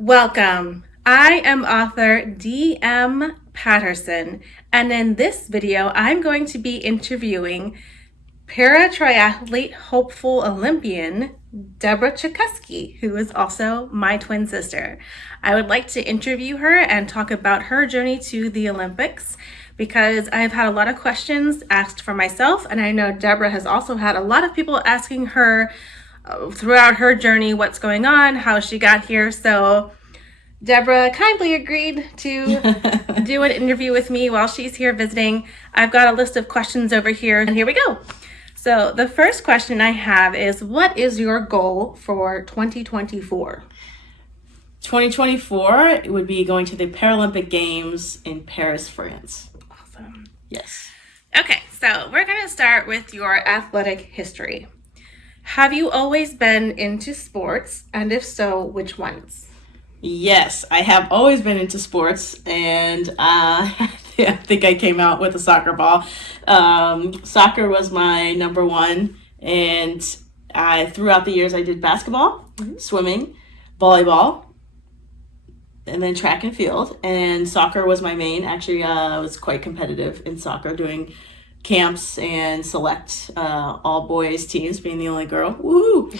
Welcome. I am author D.M. Patterson, and in this video, I'm going to be interviewing Para-Triathlete hopeful Olympian Deborah Chucoski, who is also my twin sister. I would like to interview her and talk about her journey to the Olympics because I've had a lot of questions asked for myself, and I know Deborah has also had a lot of people asking her throughout her journey what's going on, how she got here. So Deborah kindly agreed to do an interview with me while she's here visiting. I've got a list of questions over here, and here we go. So the first question I have is, what is your goal for 2024? 2024 would be going to the Paralympic Games in Paris, France. Awesome. Yes. Okay, so we're going to start with your athletic history. Have you always been into sports, and if so, which ones? Yes, I have always been into sports, and I think I came out with a soccer ball. Soccer was my number one, and throughout the years I did basketball, swimming, volleyball, and then track and field. And soccer was my main. Actually, I was quite competitive in soccer, doing camps and select all boys teams, being the only girl. Woohoo!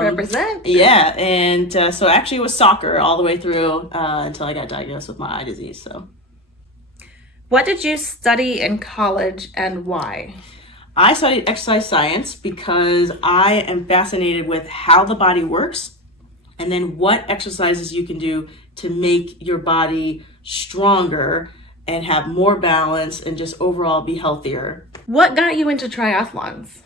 Represent. Yeah, and so actually it was soccer all the way through until I got diagnosed with my eye disease. So, What did you study in college and why? I studied exercise science because I am fascinated with how the body works and then what exercises you can do to make your body stronger and have more balance and just overall be healthier. What got you into triathlons?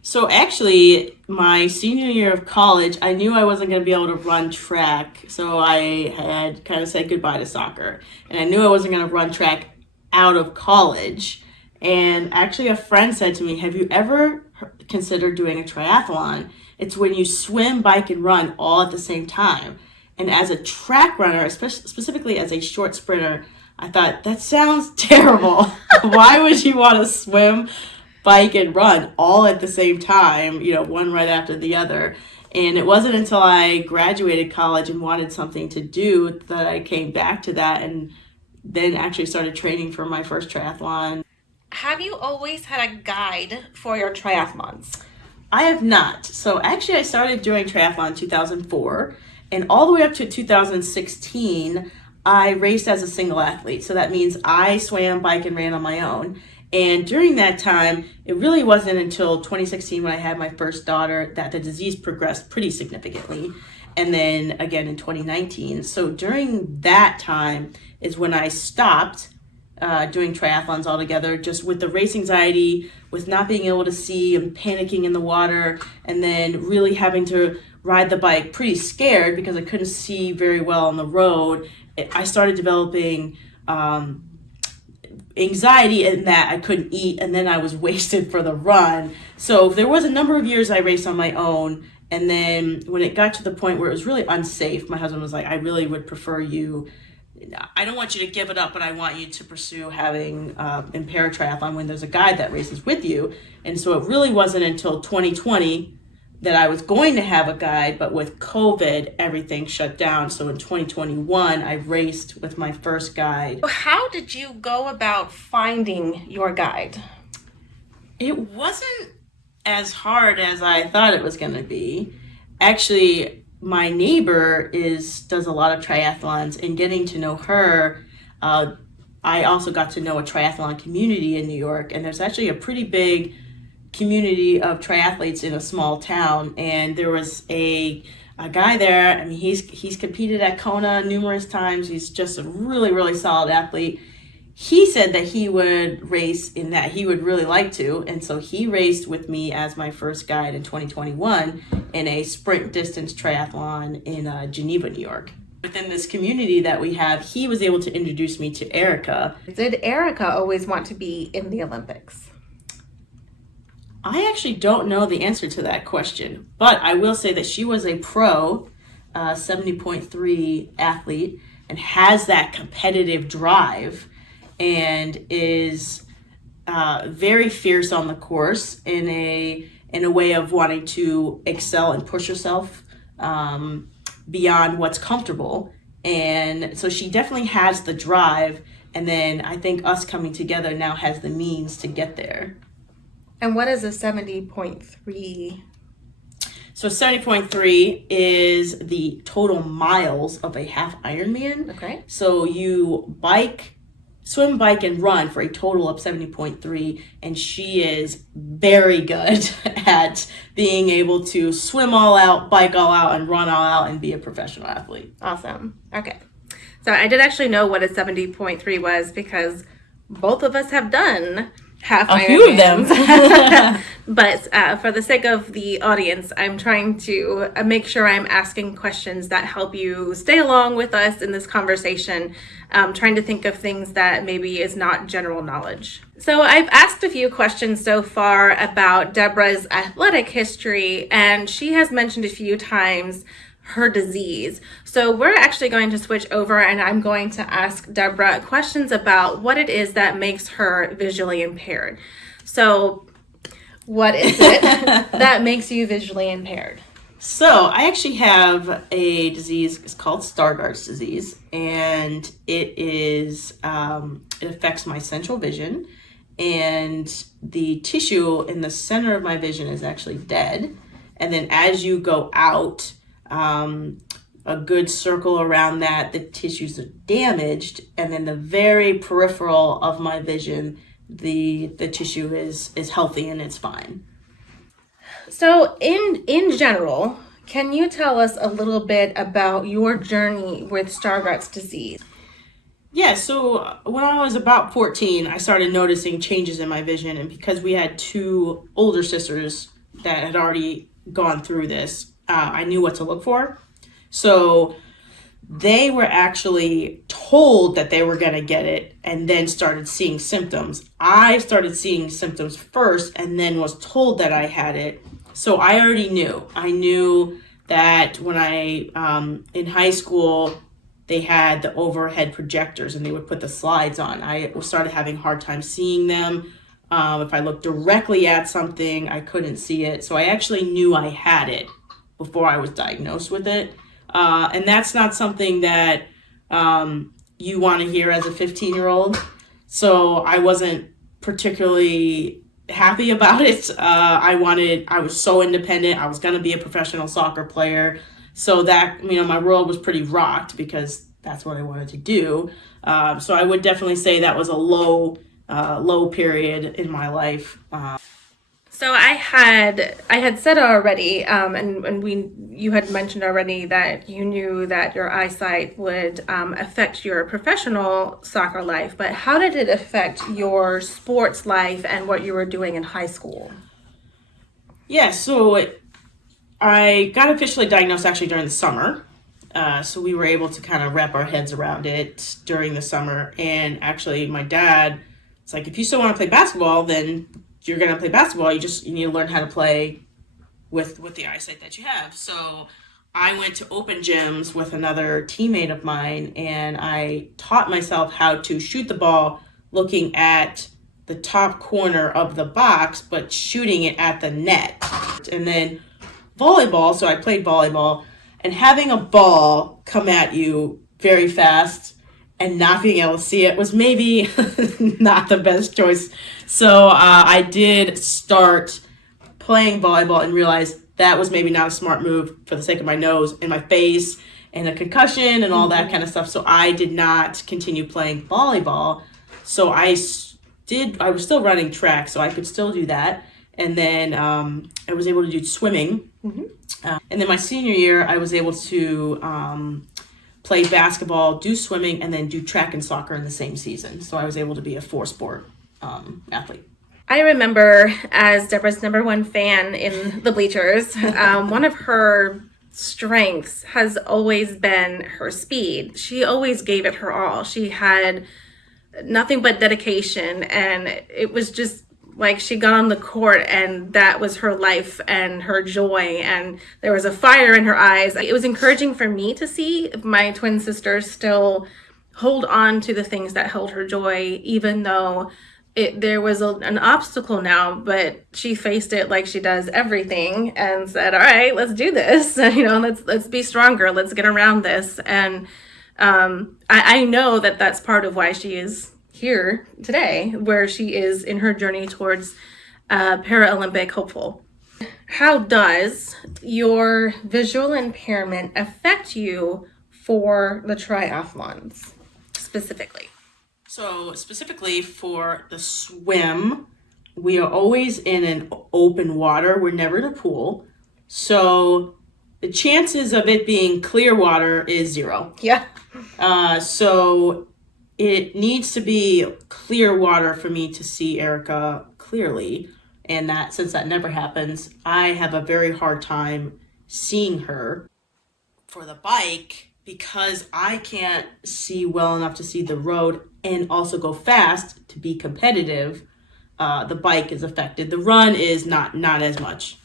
So actually, my senior year of college, I knew I wasn't going to be able to run track. So I had kind of said goodbye to soccer. And I knew I wasn't going to run track out of college. And actually, a friend said to me, have you ever considered doing a triathlon? It's when you swim, bike, and run all at the same time. And as a track runner, specifically as a short sprinter, I thought, that sounds terrible. Why would you want to swim, bike, and run all at the same time, one right after the other? And it wasn't until I graduated college and wanted something to do that I came back to that and then actually started training for my first triathlon. Have you always had a guide for your triathlons? I have not. So actually I started doing triathlon in 2004, and all the way up to 2016, I raced as a single athlete. So that means I swam, bike, and ran on my own. And during that time, it really wasn't until 2016 when I had my first daughter that the disease progressed pretty significantly. And then again in 2019. So during that time is when I stopped doing triathlons altogether, just with the race anxiety, with not being able to see and panicking in the water, and then really having to ride the bike pretty scared because I couldn't see very well on the road. I started developing anxiety in that I couldn't eat, and then I was wasted for the run. So there was a number of years I raced on my own, and then when it got to the point where it was really unsafe, my husband was like, I really would prefer I don't want you to give it up, but I want you to pursue having in Para-Triathlon when there's a guide that races with you. And so it really wasn't until 2020 that I was going to have a guide, but with COVID, everything shut down. So in 2021, I raced with my first guide. How did you go about finding your guide? It wasn't as hard as I thought it was going to be. Actually, my neighbor does a lot of triathlons, and getting to know her, I also got to know a triathlon community in New York, and there's actually a pretty big community of triathletes in a small town, and there was a guy there. I mean, he's competed at Kona numerous times. He's just a really, really solid athlete. He said that he would race in that. He would really like to, and so he raced with me as my first guide in 2021 in a sprint distance triathlon in Geneva, New York. Within this community that we have, he was able to introduce me to Ericka. Did Ericka always want to be in the Olympics? I actually don't know the answer to that question, but I will say that she was a pro 70.3 athlete and has that competitive drive and is very fierce on the course in a way of wanting to excel and push herself beyond what's comfortable. And so she definitely has the drive. And then I think us coming together now has the means to get there. And what is a 70.3? So 70.3 is the total miles of a half Ironman. Okay. So you swim, bike, and run for a total of 70.3. And she is very good at being able to swim all out, bike all out, and run all out and be a professional athlete. Awesome. Okay. So I did actually know what a 70.3 was because both of us have done half Ironmans. A few of them. But for the sake of the audience, I'm trying to make sure I'm asking questions that help you stay along with us in this conversation, trying to think of things that maybe is not general knowledge. So I've asked a few questions so far about Deborah's athletic history, and she has mentioned a few times her disease. So we're actually going to switch over and I'm going to ask Deborah questions about what it is that makes her visually impaired. So what is it that makes you visually impaired? So I actually have a disease, it's called Stargardt disease, and it affects my central vision, and the tissue in the center of my vision is actually dead. And then as you go out, a good circle around that, the tissues are damaged, and then the very peripheral of my vision, the tissue is healthy and it's fine. So in general, can you tell us a little bit about your journey with Stargardt disease? Yeah, so when I was about 14, I started noticing changes in my vision, and because we had two older sisters that had already gone through this, I knew what to look for. So they were actually told that they were going to get it and then started seeing symptoms. I started seeing symptoms first and then was told that I had it. So I already knew. I knew that when in high school, they had the overhead projectors and they would put the slides on. I started having a hard time seeing them. If I looked directly at something, I couldn't see it. So I actually knew I had it before I was diagnosed with it. And that's not something that you want to hear as a 15-year-old. So I wasn't particularly happy about it. I was so independent. I was going to be a professional soccer player. So that, my world was pretty rocked because that's what I wanted to do. So I would definitely say that was a low period in my life. So I had said already, and you had mentioned already that you knew that your eyesight would affect your professional soccer life, but how did it affect your sports life and what you were doing in high school? Yeah, so I got officially diagnosed actually during the summer. So we were able to kind of wrap our heads around it during the summer. And actually my dad, it's like, if you still want to play basketball, then you're going to play basketball. You need to learn how to play with the eyesight that you have. So I went to open gyms with another teammate of mine, and I taught myself how to shoot the ball looking at the top corner of the box, but shooting it at the net. And then volleyball, so I played volleyball, and having a ball come at you very fast and not being able to see it was maybe not the best choice. So I did start playing volleyball and realized that was maybe not a smart move for the sake of my nose and my face and a concussion and all that kind of stuff. So I did not continue playing volleyball. So I was still running track, so I could still do that. And then I was able to do swimming. And then my senior year, I was able to play basketball, do swimming, and then do track and soccer in the same season. So I was able to be a 4-sport athlete. I remember as Deborah's number one fan in the bleachers, one of her strengths has always been her speed. She always gave it her all. She had nothing but dedication, and it was just like she got on the court and that was her life and her joy, and there was a fire in her eyes. It was encouraging for me to see my twin sister still hold on to the things that held her joy, even though there was an obstacle now, but she faced it like she does everything and said, all right, let's do this. Let's be stronger. Let's get around this. And I know that that's part of why she is here today, where she is in her journey towards Paralympic hopeful. How does your visual impairment affect you for the triathlons specifically? So specifically for the swim, we are always in an open water. We're never in a pool. So the chances of it being clear water is 0. Yeah. So it needs to be clear water for me to see Ericka clearly. And that, since that never happens, I have a very hard time seeing her. For the bike, because I can't see well enough to see the road and also go fast to be competitive, the bike is affected. The run is not as much,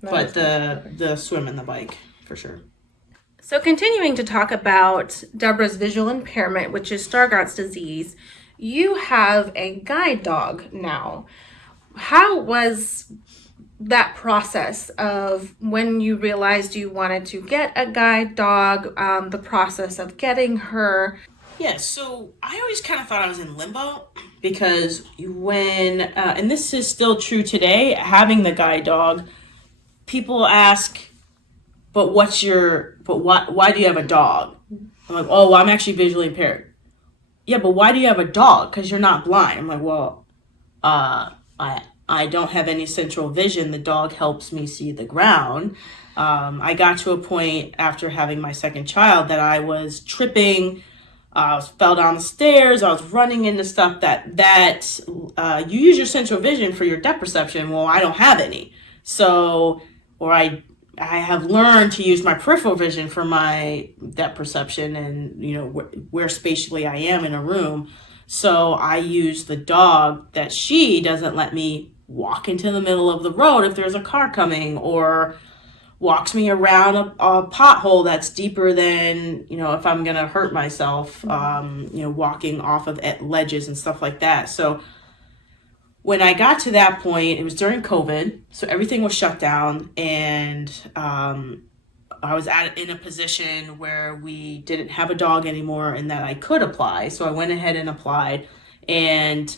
but the swim and the bike for sure. So continuing to talk about Deborah's visual impairment, which is Stargardt disease, you have a guide dog now. How was that process of when you realized you wanted to get a guide dog, the process of getting her? Yeah, so I always kind of thought I was in limbo because when, and this is still true today, having the guide dog, people ask, why do you have a dog? I'm like, oh, well, I'm actually visually impaired. Yeah, but why do you have a dog? Because you're not blind. I'm like, well, I don't have any central vision. The dog helps me see the ground. I got to a point after having my second child that I was tripping, fell down the stairs, I was running into stuff that you use your central vision for your depth perception. Well, I don't have any. So, or I have learned to use my peripheral vision for my depth perception and, where spatially I am in a room. So I use the dog that she doesn't let me walk into the middle of the road if there's a car coming, or walks me around a pothole that's deeper than, if I'm going to hurt myself, walking off of ledges and stuff like that. So when I got to that point, it was during COVID, so everything was shut down, and I was in a position where we didn't have a dog anymore and that I could apply. So I went ahead and applied, and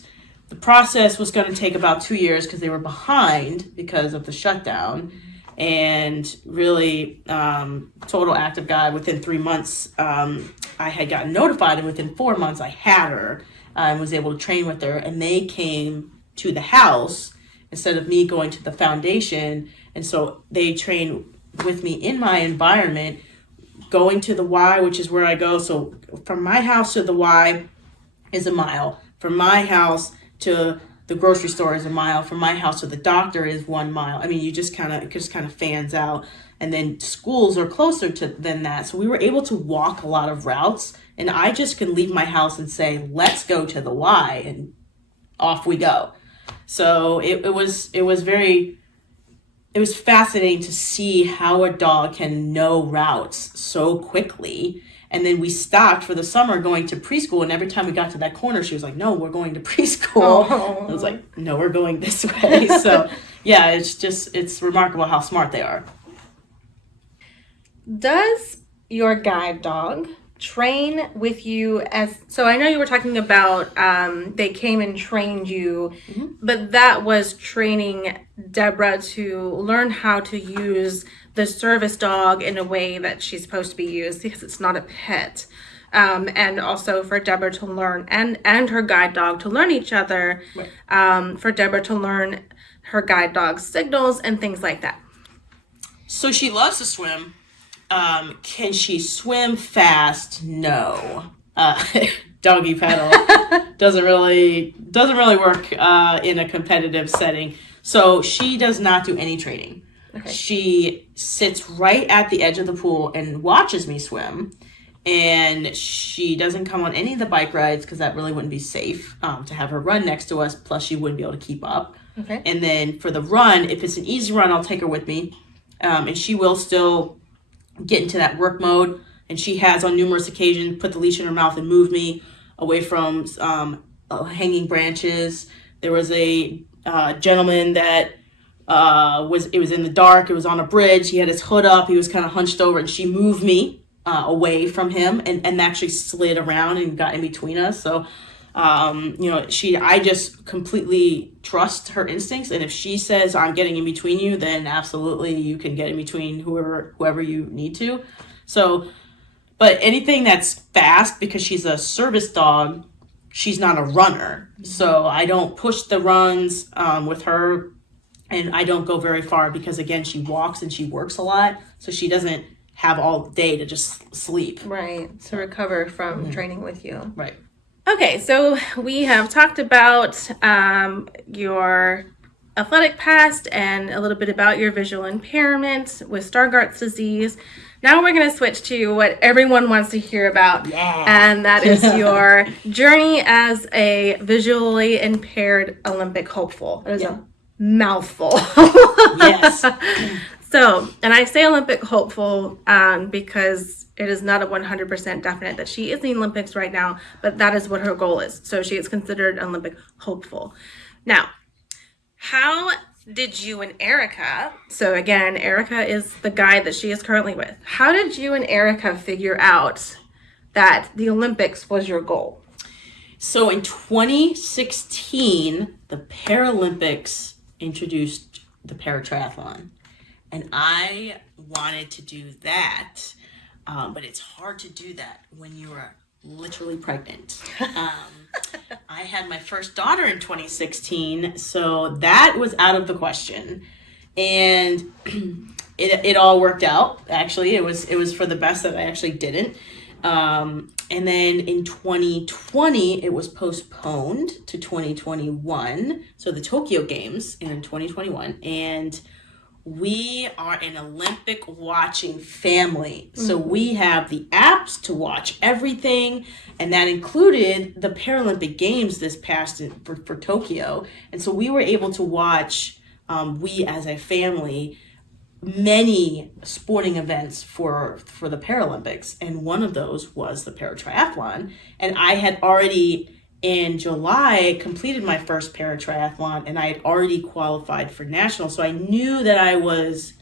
the process was going to take about 2 years because they were behind because of the shutdown. And really, total act of God, within 3 months, I had gotten notified, and within 4 months I had her and was able to train with her. And they came to the house instead of me going to the foundation. And so they trained with me in my environment, going to the Y, which is where I go. So from my house to the Y is a mile. From my house to the grocery store is a mile. From my house to the doctor is 1 mile. I mean, it just kind of fans out. And then schools are closer than that. So we were able to walk a lot of routes, and I just can leave my house and say, let's go to the Y, and off we go. So it was fascinating to see how a dog can know routes so quickly. And then we stopped for the summer going to preschool, and every time we got to that corner, she was like, no, we're going to preschool. I was like, no, we're going this way. So yeah, it's remarkable how smart they are. Does your guide dog train with you so I know you were talking about they came and trained you, but that was training Deborah to learn how to use the service dog in a way that she's supposed to be used, because it's not a pet, and also for Deborah to learn and her guide dog to learn each other, right. For Deborah to learn her guide dog's signals and things like that. So she loves to swim. Can she swim fast? No. Doggy paddle doesn't really work in a competitive setting. So she does not do any training. Okay. She sits right at the edge of the pool and watches me swim. And she doesn't come on any of the bike rides because that really wouldn't be safe to have her run next to us. Plus, she wouldn't be able to keep up. Okay. And then for the run, if it's an easy run, I'll take her with me. And she will still get into that work mode. And she has on numerous occasions put the leash in her mouth and moved me away from hanging branches. There was a gentleman that it was in the dark. It was on a bridge. He had his hood up. He was kind of hunched over, and she moved me away from him and actually slid around and got in between us. So, I just completely trust her instincts. And if she says, I'm getting in between you, then absolutely you can get in between whoever you need to. So, but anything that's fast, because she's a service dog, she's not a runner. So I don't push the runs with her, and I don't go very far because, again, she walks and she works a lot. So she doesn't have all day to just sleep. Right. To recover from training with you. Right. Okay, so we have talked about your athletic past and a little bit about your visual impairment with Stargardt disease. Now we're going to switch to what everyone wants to hear about, and that is your journey as a visually impaired Olympic hopeful. That is a mouthful. Yes. So, and I say Olympic hopeful because it is not a 100% definite that she is in the Olympics right now, but that is what her goal is. So she is considered Olympic hopeful. Now, how did you and Ericka, so again, Ericka is the guide that she is currently with. How did you and Ericka figure out that the Olympics was your goal? So in 2016, the Paralympics introduced the Para-Triathlon. And I wanted to do that, but it's hard to do that when you are literally pregnant. I had my first daughter in 2016, so that was out of the question. And it all worked out. Actually, it was for the best that I actually didn't. And then in 2020, it was postponed to 2021. So the Tokyo Games in 2021. And we are an Olympic watching family. So we have the apps to watch everything. And that included the Paralympic Games this past for Tokyo. And so we were able to watch, we as a family, many sporting events for the Paralympics. And one of those was the Para-Triathlon. And I had already, in July, completed my first Para-Triathlon, and I had already qualified for nationals. So I knew that I was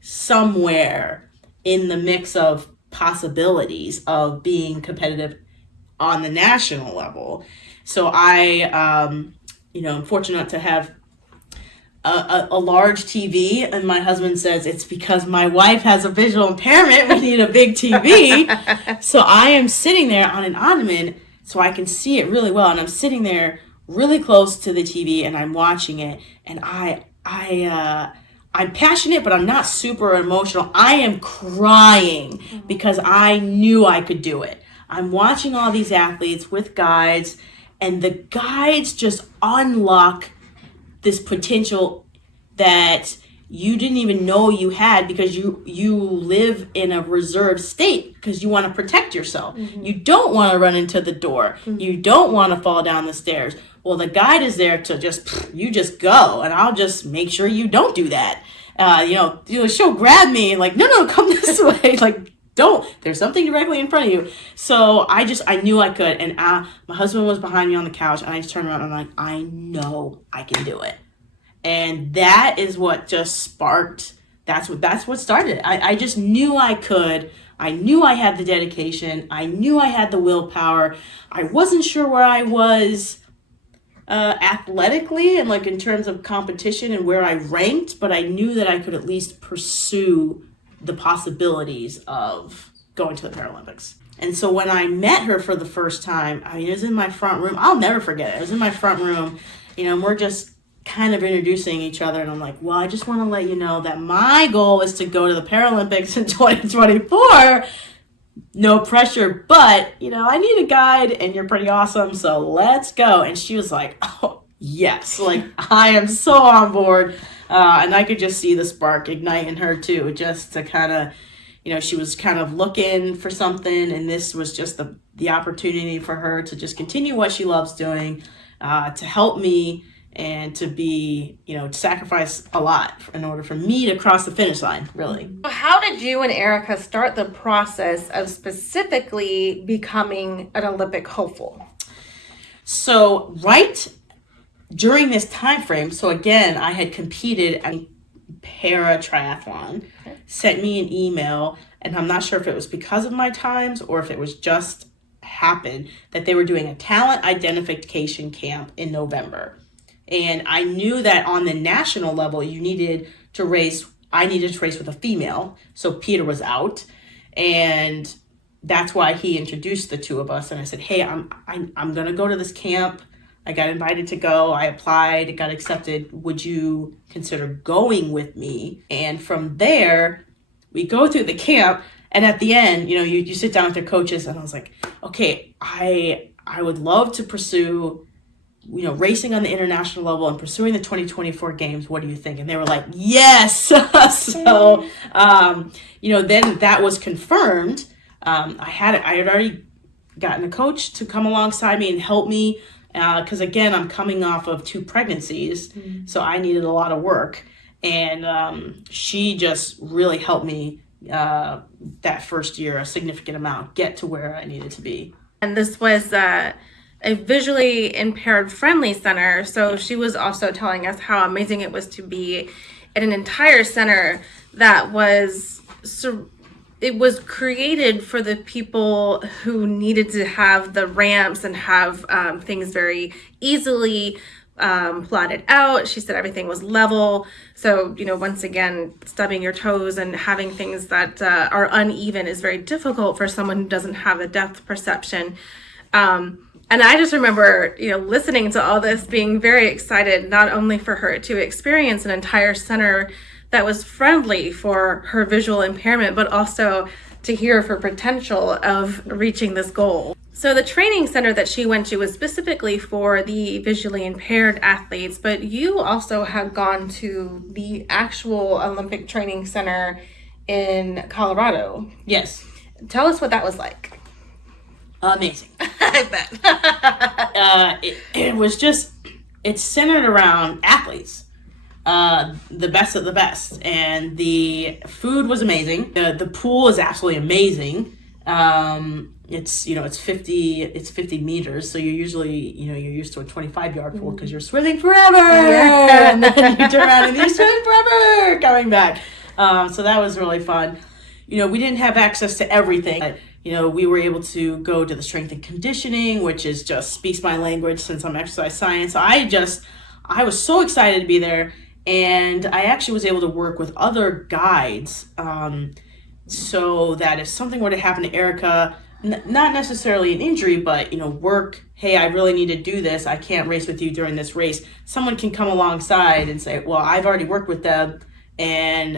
somewhere in the mix of possibilities of being competitive on the national level. So I'm fortunate to have a large TV, and my husband says it's because my wife has a visual impairment. We need a big TV. So I am sitting there on an ottoman so I can see it really well, and I'm sitting there really close to the TV and I'm watching it, and I'm passionate, but I'm not super emotional. I am crying because I knew I could do it. I'm watching all these athletes with guides, and the guides just unlock this potential that you didn't even know you had, because you live in a reserved state because you want to protect yourself. You don't want to run into the door. You don't want to fall down the stairs. Well, the guide is there to just go, and I'll just make sure you don't do that. She'll grab me and no, come this way. Don't. There's something directly in front of you. So I knew I could. And my husband was behind me on the couch, and I just turned around and I'm like, I know I can do it. And that is what just sparked. That's what started. I just knew I could. I knew I had the dedication. I knew I had the willpower. I wasn't sure where I was athletically and in terms of competition and where I ranked, but I knew that I could at least pursue the possibilities of going to the Paralympics. And so when I met her for the first time, it was in my front room. I'll never forget it. I was in my front room, and we're just kind of introducing each other, and I'm like, well, I just want to let you know that my goal is to go to the Paralympics in 2024. No pressure, but I need a guide, and you're pretty awesome, so let's go. And she was like, oh yes, I am so on board. And I could just see the spark ignite in her too, just to kind of, she was kind of looking for something, and this was just the opportunity for her to just continue what she loves doing, to help me, and to be, sacrifice a lot in order for me to cross the finish line, really. How did you and Ericka start the process of specifically becoming an Olympic hopeful? So right during this time frame, so again, I had competed at Para-Triathlon, sent me an email, and I'm not sure if it was because of my times or if it was just happened that they were doing a talent identification camp in November. And I knew that on the national level, I needed to race with a female. So Peter was out, and that's why he introduced the two of us. And I said, hey, I'm going to go to this camp. I got invited to go. I applied, got accepted. Would you consider going with me? And from there, we go through the camp. And at the end, you sit down with their coaches, and I was like, okay, I would love to pursue, racing on the international level and pursuing the 2024 games. What do you think? And they were like, yes. So, then that was confirmed. I had already gotten a coach to come alongside me and help me. Because again, I'm coming off of 2 pregnancies, so I needed a lot of work. And she just really helped me that first year, a significant amount, get to where I needed to be. And this was a visually impaired friendly center. So she was also telling us how amazing it was to be at an entire center that was it was created for the people who needed to have the ramps and have things very easily plotted out. She said everything was level. So, once again, stubbing your toes and having things that are uneven is very difficult for someone who doesn't have the depth perception. And I just remember, listening to all this, being very excited, not only for her to experience an entire center that was friendly for her visual impairment, but also to hear of her potential of reaching this goal. So the training center that she went to was specifically for the visually impaired athletes, but you also had gone to the actual Olympic training center in Colorado. Yes. Tell us what that was like. Amazing. I bet. It's centered around athletes. The best of the best, and the food was amazing. The pool is absolutely amazing. It's 50 meters, so you're usually you're used to a 25-yard pool because you're swimming forever, and then you turn around and you're swimming forever coming back. So that was really fun. We didn't have access to everything, but we were able to go to the strength and conditioning, which is just speaks my language since I'm exercise science. I was so excited to be there. And I actually was able to work with other guides so that if something were to happen to Ericka, not necessarily an injury, but, work, hey, I really need to do this. I can't race with you during this race. Someone can come alongside and say, well, I've already worked with Deb, and,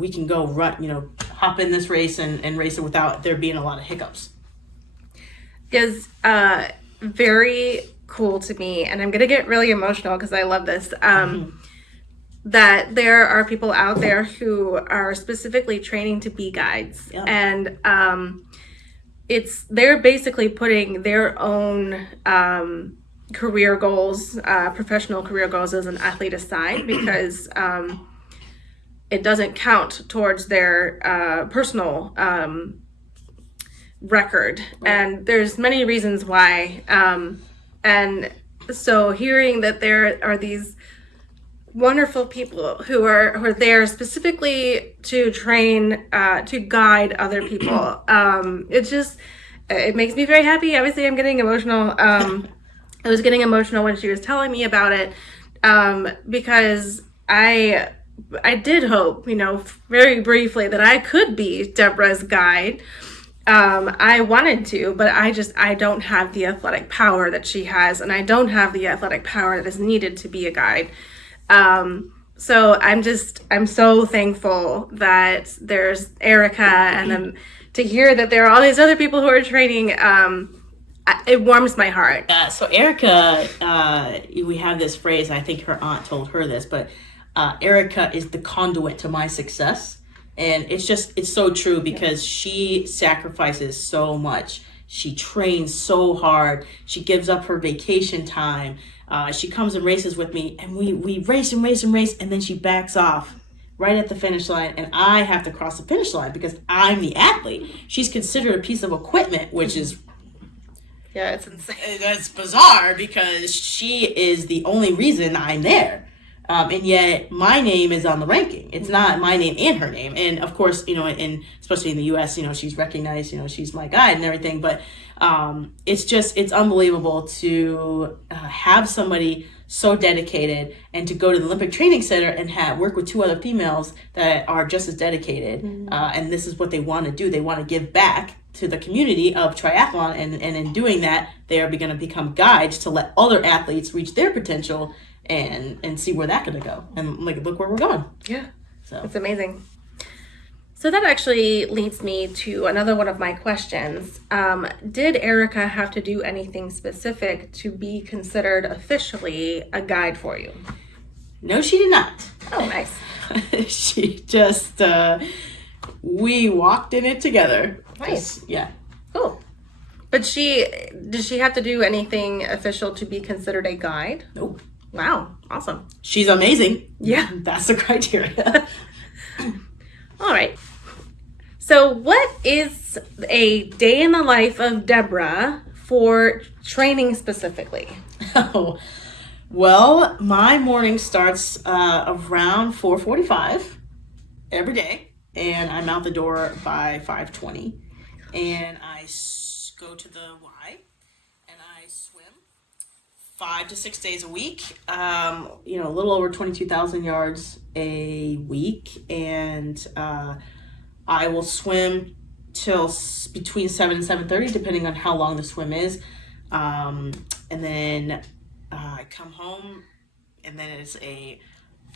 we can go run, hop in this race and race it without there being a lot of hiccups. Is very cool to me, and I'm going to get really emotional because I love this. That there are people out there who are specifically training to be guides. Yep. And they're basically putting their own career goals, professional career goals as an athlete aside, because it doesn't count towards their personal record. Right. And there's many reasons why. And so hearing that there are these wonderful people who are there specifically to train, to guide other people. It makes me very happy. Obviously, I'm getting emotional. I was getting emotional when she was telling me about it, because I did hope, very briefly, that I could be Deborah's guide. I wanted to, but I don't have the athletic power that she has, and I don't have the athletic power that is needed to be a guide. So I'm so thankful that there's Ericka, and then to hear that there are all these other people who are training, it warms my heart. So Ericka, we have this phrase, I think her aunt told her this, but Ericka is the conduit to my success. And it's so true, because she sacrifices so much. She trains so hard. She gives up her vacation time. She comes and races with me, and we race and race and race, and then she backs off right at the finish line, and I have to cross the finish line because I'm the athlete. She's considered a piece of equipment, which is Yeah, it's insane. That's bizarre because she is the only reason I'm there. And yet my name is on the ranking. It's not my name and her name. And of course, and especially in the US, she's recognized, she's my guide and everything. But it's unbelievable to have somebody so dedicated and to go to the Olympic Training Center and work with two other females that are just as dedicated. And this is what they want to do. They want to give back to the community of triathlon. And in doing that, they are going to become guides to let other athletes reach their potential and see where that's going to go. And look where we're going. Yeah. So it's amazing. So that actually leads me to another one of my questions. Did Ericka have to do anything specific to be considered officially a guide for you? No, she did not. Oh, nice. She just, we walked in it together. Nice. Yeah. Cool. But did she have to do anything official to be considered a guide? Nope. Wow. Awesome. She's amazing. Yeah. That's the criteria. All right. So what is a day in the life of Deborah for training specifically? Oh, well, my morning starts around 4:45 every day, and I'm out the door by 5:20, and I go to the Y, and I swim 5 to 6 days a week. A little over 22,000 yards a week, and I will swim till between 7 and 7:30, depending on how long the swim is. And then I come home, and then it's a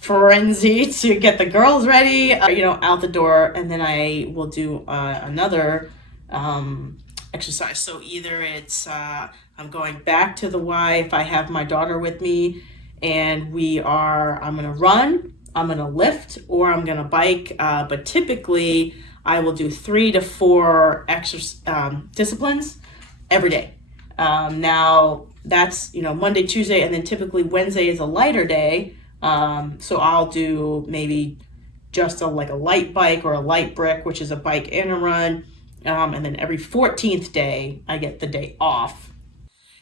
frenzy to get the girls ready, out the door. And then I will do another exercise. So either it's I'm going back to the Y if I have my daughter with me, and I'm going to run, I'm going to lift, or I'm going to bike. But typically I will do 3 to 4 disciplines every day. Now that's, Monday, Tuesday, and then typically Wednesday is a lighter day. So I'll do maybe just a light bike or a light brick, which is a bike and a run. And then every 14th day, I get the day off.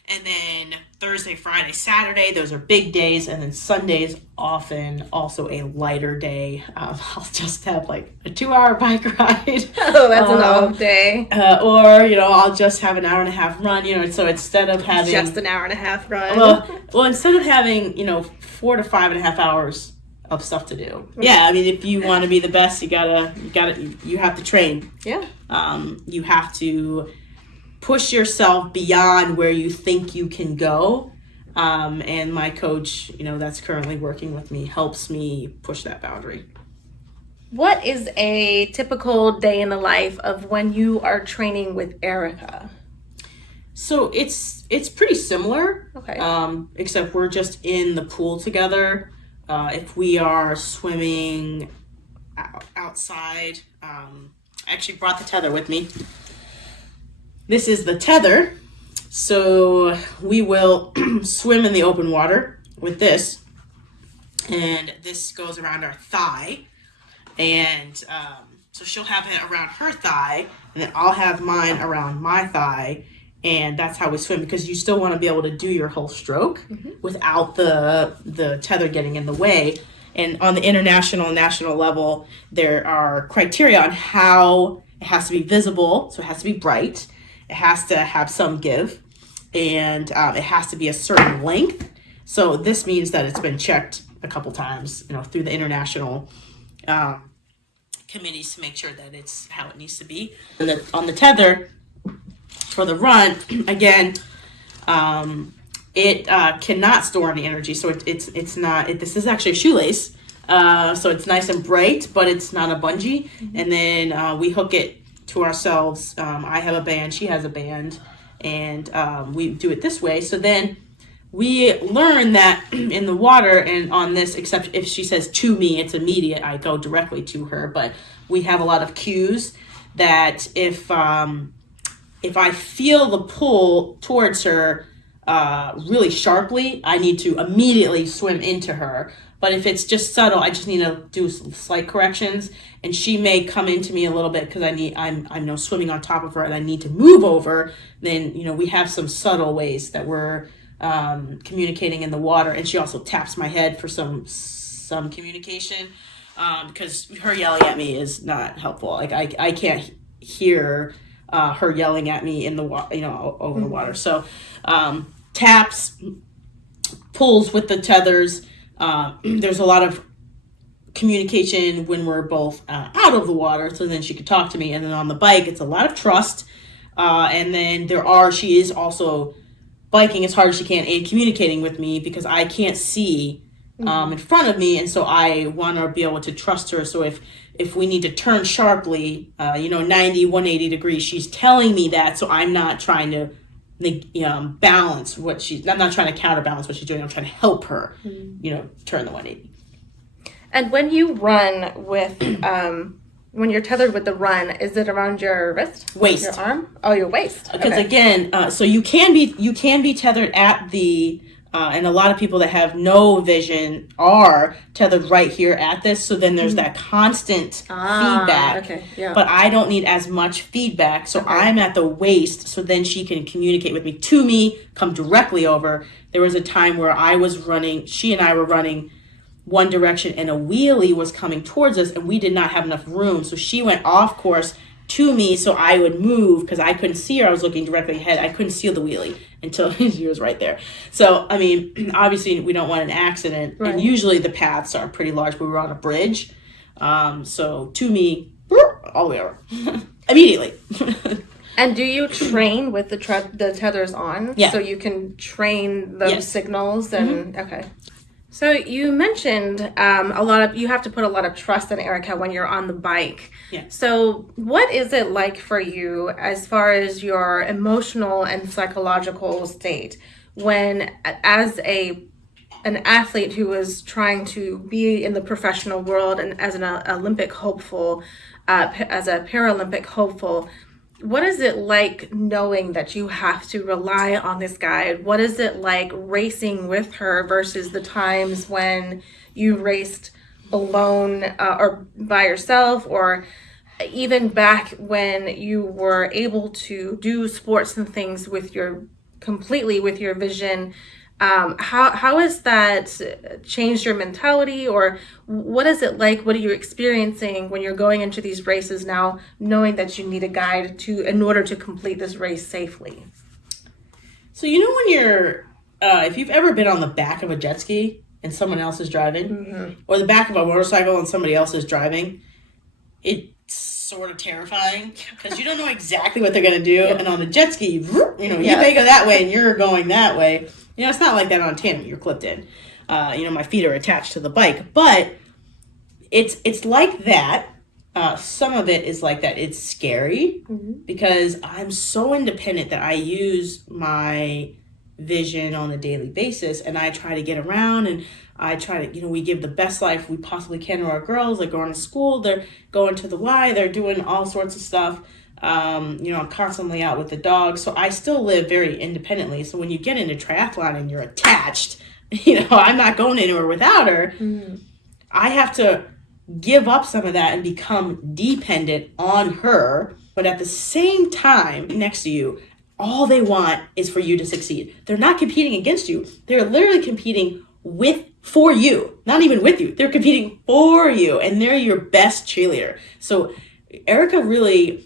And then Thursday, Friday, Saturday, those are big days. And then Sunday's often also a lighter day. I'll just have a 2-hour bike ride. Oh, that's an off day. Or, I'll just have an hour and a half run, so instead of having... Just an hour and a half run. Well, instead of having, 4 to 5.5 hours of stuff to do. Yeah, if you want to be the best, you have to train. Yeah. You have to push yourself beyond where you think you can go. And my coach, that's currently working with me, helps me push that boundary. What is a typical day in the life of when you are training with Ericka? So it's pretty similar. Okay. Except we're just in the pool together. If we are swimming outside, I actually brought the tether with me. This is the tether. So we will swim in the open water with this. And this goes around our thigh. And so she'll have it around her thigh. And then I'll have mine around my thigh. And that's how we swim, because you still want to be able to do your whole stroke without the tether getting in the way. And on the international and national level, there are criteria on how it has to be visible. So it has to be bright. It has to have some give. And it has to be a certain length. So this means that it's been checked a couple times, through the international committees to make sure that it's how it needs to be. And on the tether, for the run, again, it cannot store any energy, so it's not. This is actually a shoelace, so it's nice and bright, but it's not a bungee. And then we hook it to ourselves. I have a band, she has a band, and we do it this way. So then we learn that in the water and on this, except if she says to me, it's immediate. I go directly to her, but we have a lot of cues that if I feel the pull towards her really sharply, I need to immediately swim into her. But if it's just subtle, I just need to do slight corrections. And she may come into me a little bit because I'm swimming on top of her and I need to move over. Then, we have some subtle ways that we're communicating in the water. And she also taps my head for some communication, because her yelling at me is not helpful. Like I can't hear her yelling at me in the water, over the water. So taps, pulls with the tethers. There's a lot of communication when we're both out of the water, so then she could talk to me. And then on the bike, it's a lot of trust. And then she is also biking as hard as she can and communicating with me because I can't see in front of me. And so I want to be able to trust her. So if we need to turn sharply, 90, 180 degrees, she's telling me that. So I'm not trying to balance I'm not trying to counterbalance what she's doing. I'm trying to help her, turn the 180. And when you run with, when you're tethered with the run, is it around your wrist? Waist. Your arm? Oh, your waist. Because again, so you can be tethered at the, and a lot of people that have no vision are tethered right here at this. So then there's that constant feedback. Okay. Yeah. But I don't need as much feedback. So I'm at the waist. So then she can communicate with me to me, come directly over. There was a time where she and I were running one direction and a wheelie was coming towards us and we did not have enough room. So she went off course to me so I would move because I couldn't see her. I was looking directly ahead. I couldn't see the wheelie until she was right there. So, obviously we don't want an accident. Right. And usually the paths are pretty large, but we were on a bridge. So to me, all the way over. Immediately. And do you train with the tethers on? Yeah. So you can train those signals and, okay. So you mentioned you have to put a lot of trust in Ericka when you're on the bike. Yeah. So what is it like for you as far as your emotional and psychological state when, as an athlete who is trying to be in the professional world and as an Olympic hopeful, as a Paralympic hopeful, what is it like knowing that you have to rely on this guide? What is it like racing with her versus the times when you raced alone or by yourself, or even back when you were able to do sports and things completely with your vision? How has that changed your mentality, or what is it like? What are you experiencing when you're going into these races now, knowing that you need a guide in order to complete this race safely? So when you're, if you've ever been on the back of a jet ski and someone else is driving, or the back of a motorcycle and somebody else is driving, it's sort of terrifying because you don't know exactly what they're going to do. Yeah. And on a jet ski, you may go that way and you're going that way. It's not like that on tandem. You're clipped in. My feet are attached to the bike, but it's like that. Some of it is like that. It's scary because I'm so independent that I use my vision on a daily basis, and I try to get around, and I try to, we give the best life we possibly can to our girls. They're going to school, they're going to the Y, they're doing all sorts of stuff. I'm constantly out with the dog, so I still live very independently. So when you get into triathlon and you're attached, I'm not going anywhere without her. I have to give up some of that and become dependent on her. But at the same time, next to you, all they want is for you to succeed. They're not competing against you. They're literally competing for you, not even with you. They're competing for you, and they're your best cheerleader. So Ericka really,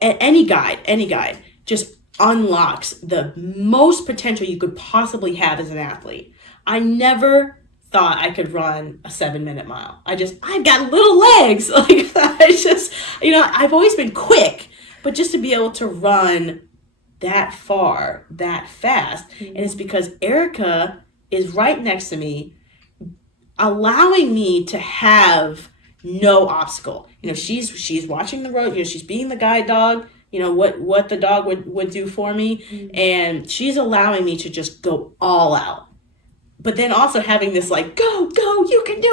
any guide just unlocks the most potential you could possibly have as an athlete. I never thought I could run a 7-minute mile. I've got little legs. I've always been quick, but just to be able to run that far, that fast, and it's because Ericka is right next to me, allowing me to have no obstacle. She's watching the road, she's being the guide dog, what the dog would do for me. And she's allowing me to just go all out. But then also having this go, you can do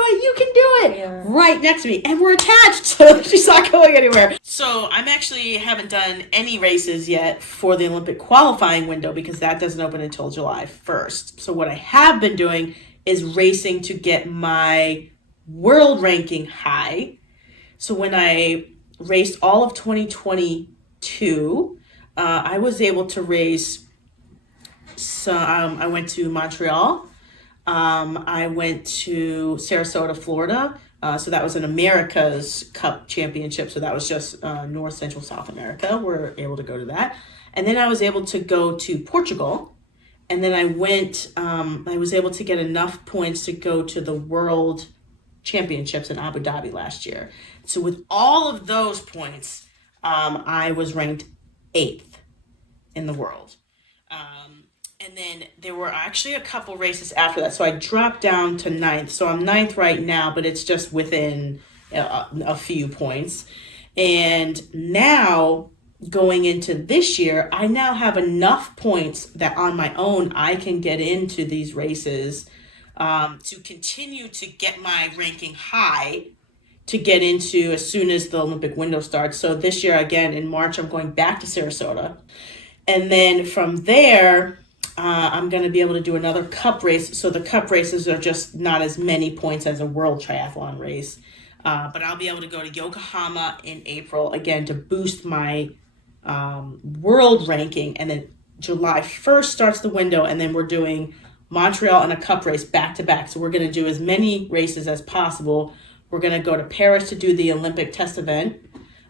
it, right next to me. And we're attached, so she's not going anywhere. So I'm actually haven't done any races yet for the Olympic qualifying window because that doesn't open until July 1st. So what I have been doing is racing to get my world ranking high. So when I raced all of 2022, I was able to race. So I went to Montreal. I went to Sarasota, Florida. So that was an America's Cup championship. So that was just North, Central, South America. We're able to go to that. And then I was able to go to Portugal. And then I was able to get enough points to go to the World Championships in Abu Dhabi last year. So with all of those points, I was ranked 8th in the world. And then there were actually a couple races after that. So I dropped down to 9th. So I'm 9th right now, but it's just within a few points. And now going into this year, I now have enough points that on my own I can get into these races to continue to get my ranking high to get into as soon as the Olympic window starts. So this year, again, in March, I'm going back to Sarasota. And then from there, I'm going to be able to do another cup race. So the cup races are just not as many points as a world triathlon race. But I'll be able to go to Yokohama in April, again, to boost my world ranking. And then July 1st starts the window, and then we're doing Montreal and a cup race back to back. So we're going to do as many races as possible. We're going to go to Paris to do the Olympic test event.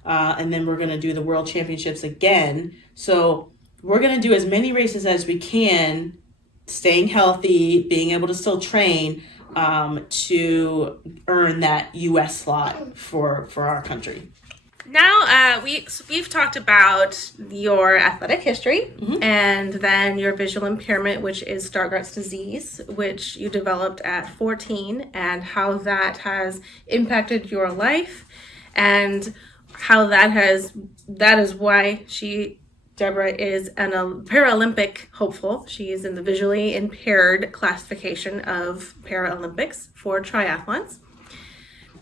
And then we're going to do the World Championships again. So we're going to do as many races as we can, staying healthy, being able to still train to earn that U.S. slot for our country. Now, we've talked about your athletic history, and then your visual impairment, which is Stargardt disease, which you developed at 14, and how that has impacted your life, and how that is why Deborah is a Paralympic hopeful. She is in the visually impaired classification of Paralympics for triathlons.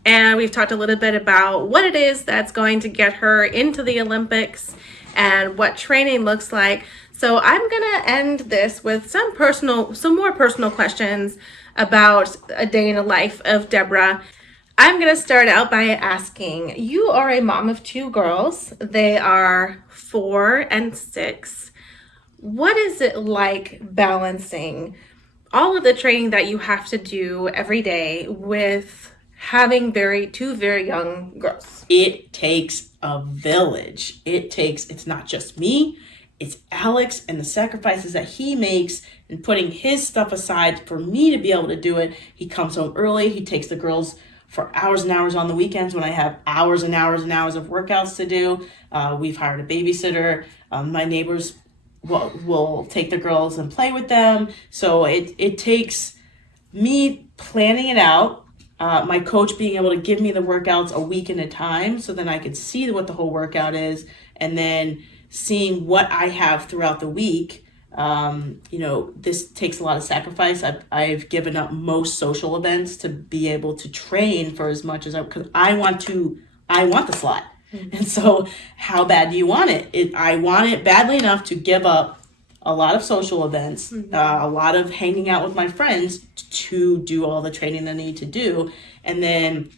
And we've talked a little bit about what it is that's going to get her into the Olympics and what training looks like. So I'm going to end this with some more personal questions about a day in the life of Deborah. I'm going to start out by asking, you are a mom of 2 girls. They are 4 and 6. What is it like balancing all of the training that you have to do every day with having 2 very young girls? It takes a village. It's not just me, it's Alex and the sacrifices that he makes and putting his stuff aside for me to be able to do it. He comes home early. He takes the girls for hours and hours on the weekends when I have hours and hours and hours of workouts to do. We've hired a babysitter. My neighbors will take the girls and play with them. So it takes me planning it out, my coach being able to give me the workouts a week at a time so then I could see what the whole workout is, and then seeing what I have throughout the week. This takes a lot of sacrifice. I've given up most social events to be able to train for as much as because I want the slot. Mm-hmm. And so how bad do you want it? I want it badly enough to give up a lot of social events, a lot of hanging out with my friends to do all the training I need to do. And then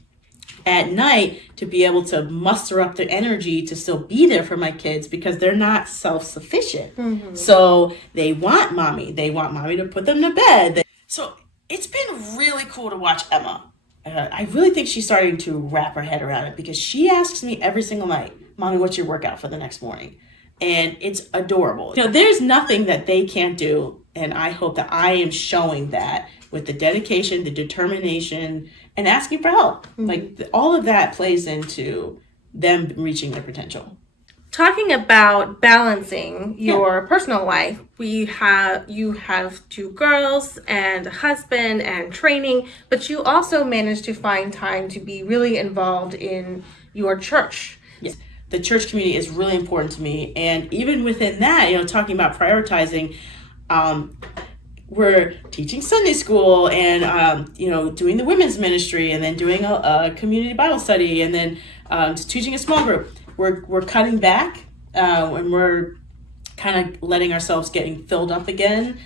at night to be able to muster up the energy to still be there for my kids because they're not self-sufficient. Mm-hmm. So they want mommy. They want mommy to put them to bed. So it's been really cool to watch Emma. I really think she's starting to wrap her head around it because she asks me every single night, Mommy, what's your workout for the next morning? And it's adorable. There's nothing that they can't do. And I hope that I am showing that with the dedication, the determination, and asking for help. Mm-hmm. All of that plays into them reaching their potential. Talking about balancing your personal life, you have 2 girls and a husband and training, but you also managed to find time to be really involved in your church. Yes. The church community is really important to me. And even within that, talking about prioritizing, we're teaching Sunday school and, doing the women's ministry and then doing a community Bible study and then teaching a small group. We're cutting back and we're kind of letting ourselves getting filled up again.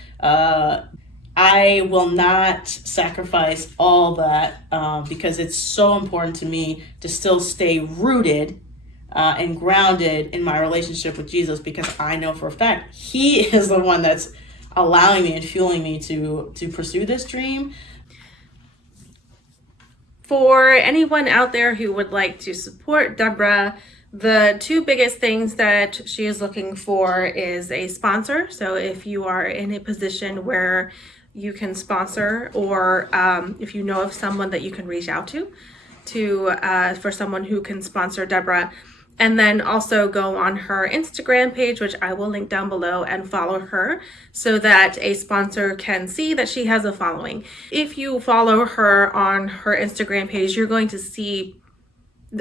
I will not sacrifice all that because it's so important to me to still stay rooted and grounded in my relationship with Jesus, because I know for a fact He is the one that's allowing me and fueling me to pursue this dream. For anyone out there who would like to support Deborah, the two biggest things that she is looking for is a sponsor. So if you are in a position where you can sponsor, or if you know of someone that you can reach out to for someone who can sponsor Deborah. And then also go on her Instagram page, which I will link down below, and follow her so that a sponsor can see that she has a following. If you follow her on her Instagram page, you're going to see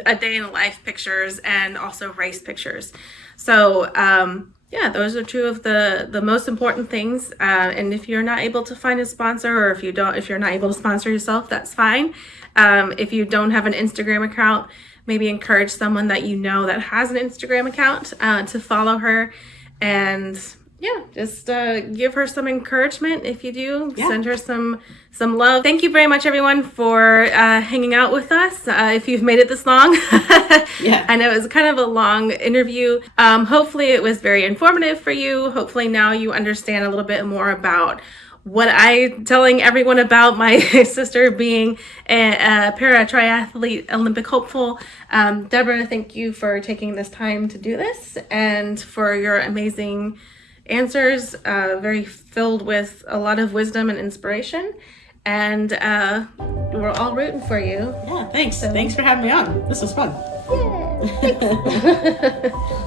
a day in the life pictures and also race pictures. So yeah, those are two of the most important things. And if you're not able to find a sponsor, or if you're not able to sponsor yourself, that's fine. If you don't have an Instagram account, maybe encourage someone that you know that has an Instagram account to follow her. And yeah, just give her some encouragement. If you do, send her some love. Thank you very much, everyone, for hanging out with us. If you've made it this long, I know it was kind of a long interview. Hopefully it was very informative for you. Hopefully now you understand a little bit more about what I'm telling everyone about my sister being a para-triathlete Olympic hopeful. Deborah, thank you for taking this time to do this and for your amazing answers, very filled with a lot of wisdom and inspiration. And we're all rooting for you. Yeah, thanks. Thanks for having me on. This was fun. Yeah, thanks.